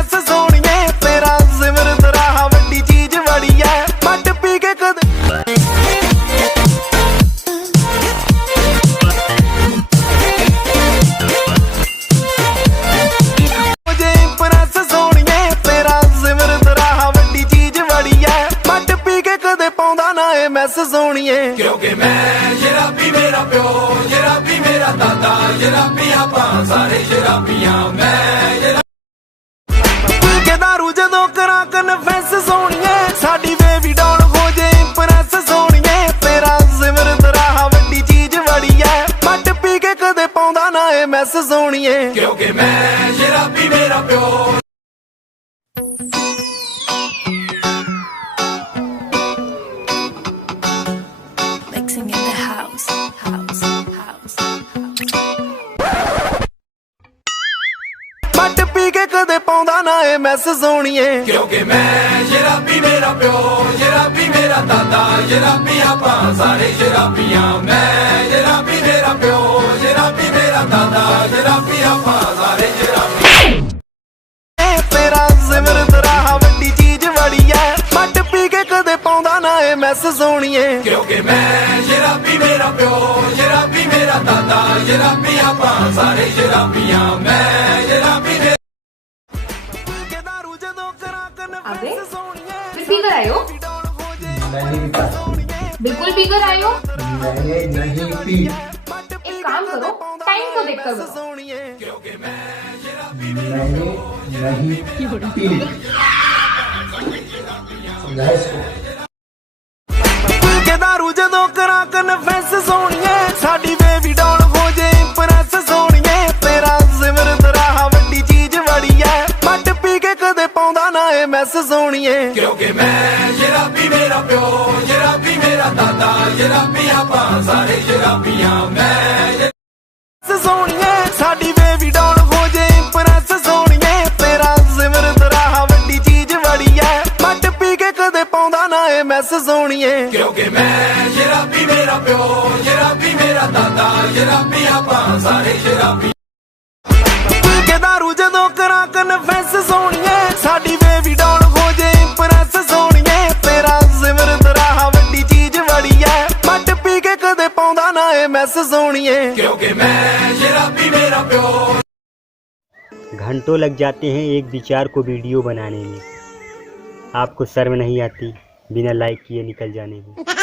Impress ਸੋਹਣੀਏ ਤੇਰਾ ਸਿਮਰਤ ਰਾਹ ਵੱਡੀ ਚੀਜ਼ ਬੜੀ ਐ ਪੱਟ ਪੀ ਕੇ ਕਦੇ ਇੰਪ੍ਰੈਸ ਸੋਹਣੀਏ ਤੇਰਾ ਸਿਮਰਤ ਰਾਹ ਵੱਡੀ ਚੀਜ਼ ਬੜੀ ਐ ਪੱਟ ਪੀ ਕੇ ਕਦੇ ਪਾਉਂਦਾ ਨਾ ਇਹ ਮੈਸ ਸੋਹਣੀਏ क्योंकि मैं शराबी मेरा प्यो शराबी मेरा दादा शराबी आपां सारे शराबियां मैं ਕੇ ਦਾਰੂ ਜਦੋਂ ਕਰਾਂ ਕਨਫੈਸ ਸੋਹਣੀਏ ਸਾਡੀ ਬੇਬੀ ਡਾਊਨ ਹੋ ਜੇ ਇੰਪ੍ਰੈਸ ਸੋਹਣੀਏ ਤੇਰਾ ਸਿਮਰਤ ਰਾਹ ਵੱਡੀ ਚੀਜ਼ ਬੜੀ ਐ ਪੱਟ ਪੀ ਕੇ ਕਦੇ ਪਾਉਂਦਾ ਨਾ ਇਹ ਮੈਸ ਸੋਹਣੀਏ क्योंकि मैं शराबी मेरा प्यो Mixing in the house. ਪੱਟ ਪੀ ਕੇ ਕਦੇ ਪਾਉਂਦਾ ਨਾ ਇਹ ਮੈਸ ਸੋਹਣੀਏ क्योंकि मैं शराबी मेरा प्यो शराबी मेरा दादा शराबी आपां सारे शराबियां मैं शराबी मेरा प्यो शराबी मेरा दादा शराबी आपां सारे शराबियां ਤੇਰਾ ਸਿਮਰਤ ਰਾਹ ਵੱਡੀ ਚੀਜ਼ ਬੜੀ ਐ ਪੱਟ ਪੀ ਕੇ ਕਦੇ ਪਾਉਂਦਾ ਨਾ ਇਹ ਮੈਸ ਸੋਹਣੀਏ क्योंकि मैं शराबी मेरा प्यो शराबी मेरा दादा शराबी आपां सारे शराबियां मैं शराबी ਕੇ ਦਾਰੂ ਜਦੋਂ ਕਰਾਂ अबे, ਕਨਫੈਸ सੋਹਣੀਏ फिर पीकर आए हो? नहीं पीता। बिल्कुल पीकर आए हो? मैंने नहीं पी। एक काम करो, टाइम को देखकर बताओ। मैंने नहीं पी। समझा इसको। ਕੇ ਦਾਰੂ ਜਦੋਂ ਕਰਾਂ ਕਨਫੈਸ ਸੋਹਣੀਏ ਸਾਡੀ ਬੇਬੀ ਡਾਊਨ ਹੋ ਜੇ ਇੰਪ੍ਰੈਸ ਸੋਹਣੀਏ ਤੇਰਾ ਸਿਮਰਤ ਰਾਹ ਵੱਡੀ ਚੀਜ਼ ਬੜੀ ਐ ਪੱਟ ਪੀ ਕੇ ਕਦੇ ਪਾਉਂਦਾ ਨਾ ਇਹ ਮੈਸ ਸੋਹਣੀਏ क्योंकि मैं शराबी मेरा प्यो शराबी मेरा दादा शराबी आपां सारे शराबियां मैं ਸੋਹਣੀਏ ਸਾਡੀ ਬੇਬੀ ਡਾਊਨ ਹੋ ਜੇ ਇੰਪ੍ਰੈਸ ਸੋਹਣੀਏ ਤੇਰਾ ਸਿਮਰਤ ਰਾਹ ਵੱਡੀ ਚੀਜ਼ ਬੜੀ ਐ ਪੱਟ ਪੀ ਕੇ ਕਦੇ ਪਾਉਂਦਾ ਨਾ ਇਹ ਮੈਸ ਸੋਹਣੀਏ क्योंकि मैं शराबी मेरा प्यो शराबी मेरा दादा शराबी आपां सारे शराबी ਕੇ ਦਾਰੂ ਜਦੋਂ ਕਰਾਂ ਕਨਫੈਸ ਸੋਹਣੀਏ ਸਾਡੀ ਬੇਬੀ ਡਾਊਨ ਹੋ ਜੇ ਇੰਪ੍ਰੈਸ ਸੋਹਣੀਏ ਤੇਰਾ ਸਿਮਰਤ ਰਾਹ ਵੱਡੀ ਚੀਜ਼ ਬੜੀ ਐ ਪੱਟ ਪੀ ਕੇ ਕਦੇ ਪਾਉਂਦਾ ਨਾ ਇਹ ਮੈਸ ਸੋਹਣੀਏ क्योंकि मैं शराबी मेरा प्यो घंटों लग जाते हैं एक विचार को वीडियो बनाने में। आपको शर्म नहीं आती बिना लाइक किए निकल जाने में।